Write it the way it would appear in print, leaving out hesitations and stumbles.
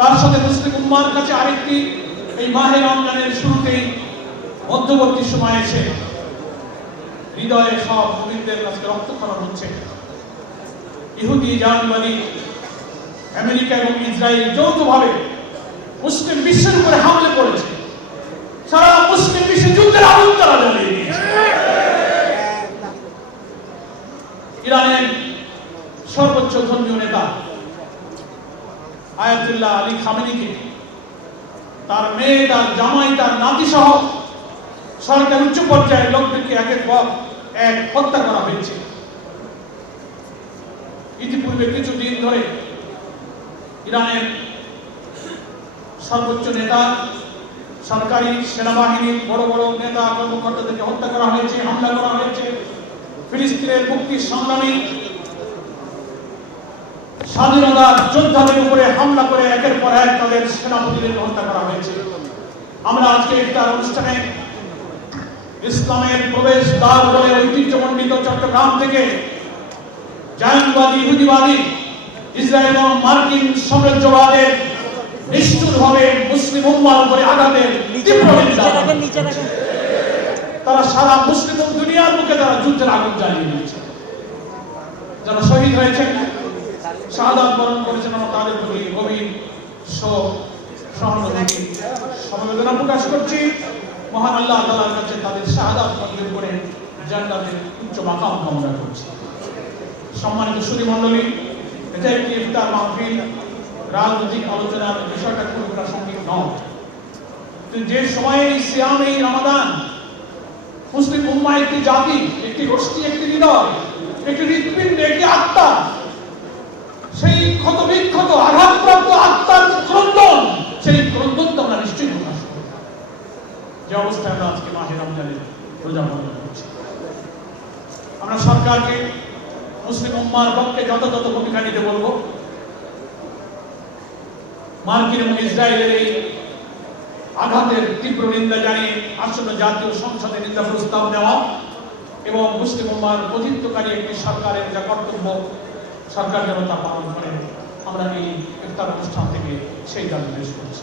তার সাথে মুসলিম উম্মার কাছে আরেকটি এই মাহে রমজানের শুরুতেই মধ্যবর্তী সময় এসে হৃদয়ে সব মুমিনদের কাছে রক্তক্ষরণ হচ্ছে। ইহুদি জার্মানি আমেরিকা এবং ইসরায়েল যৌথভাবে মুসলিম বিশ্বের উপরে হামলে করেছে। সারা মুসলিম বিশ্বে যুদ্ধের আগুন তারা জ্বালিয়ে দিয়েছে। ইরানের সর্বোচ্চ ধর্মীয় নেতা আয়াতুল্লাহ আলী খামেনিকে তার মেয়ে, তার জামাই, তার নাতি সহ সরকার উচ্চ পর্যায়ের লোকদেরকে একের পর এক হত্যা করা হয়েছে। ইতিপূর্বে কিছুদিন ধরে ইরানের সর্বোচ্চ নেতা, সরকারি সেনাবাহিনীর বড় বড় নেতা কর্মকর্তাদেরকে হত্যা করা হয়েছে, হামলা করা হয়েছে। ফিলিস্তিনের মুক্তির সংগ্রামী স্বাধীনতার যোদ্ধাদের উপরে হামলা করে একের পর এক তাদের সেনাপতিদেরকে হত্যা করা হয়েছে। আমরা আজকে ইফতার অনুষ্ঠানে ইসলামের প্রবেশ দ্বার বলে ঐতিহ্যমণ্ডিত চট্টগ্রাম থেকে জায়নবাদী, ইহুদিবাদী, ইসরায়েল এবং মার্কিন সাম্রাজ্যবাদের নিষ্ঠুরভাবে মুসলিম উম্মার উপরে আঘাতের তীব্র নিন্দা। তারা সারা মুসলিম দুনিয়ার মুখে তারা যুদ্ধের আগুন জ্বালিয়ে দিয়েছে। যারা শহীদ হয়েছেন, শাহাদাত বরণ করেছেন, আমরা তাদের প্রতি গভীর শোক, সহানুভূতি, সমবেদনা প্রকাশ করছি। মহান আল্লাহ তাআলার কাছে তাদের শাহাদাত মঞ্জুর করে জান্নাতের উচ্চ মাকাম কামনা করছি। সম্মানিত সুধী মণ্ডলী, এটা একটি ইফতার মাহফিল, রাজনৈতিক আলোচনার বিষয়টা খুব প্রাসঙ্গিক নয়। যে সময়ে সিয়াম, এই রমাদান, মুসলিম উম্মাহ একটি জাতি, একটি গোষ্ঠী, একটি হৃদয়, একটি হৃৎপিণ্ড, একটি আত্মা, সেই ক্ষত বিক্ষত আঘাতপ্রাপ্ত আত্মার ক্রন্দন, সেই ক্রন্দন আমরা নিশ্চয়ই প্রকাশ করি। যে অবস্থায় আমরা আজকে মাহে রমজানের রোজা পালন করছি, আমরা সরকারকে মুসলিম উম্মার পক্ষে যথাযথ ভূমিকা নিতে বলবো। মার্কিন এবং ইসরায়েলের এই আঘাতের তীব্র নিন্দা জানিয়ে আসন্ন জাতীয় সংসদে নিন্দা প্রস্তাব নেওয়া এবং মুসলিম উম্মার প্রতিনিধিত্বকারী একটি সরকারের যা কর্তব্য, সরকার যেন তা পালন করে, আমরা এই ইফতার অনুষ্ঠান থেকে সেই দাবি পেশ করছি।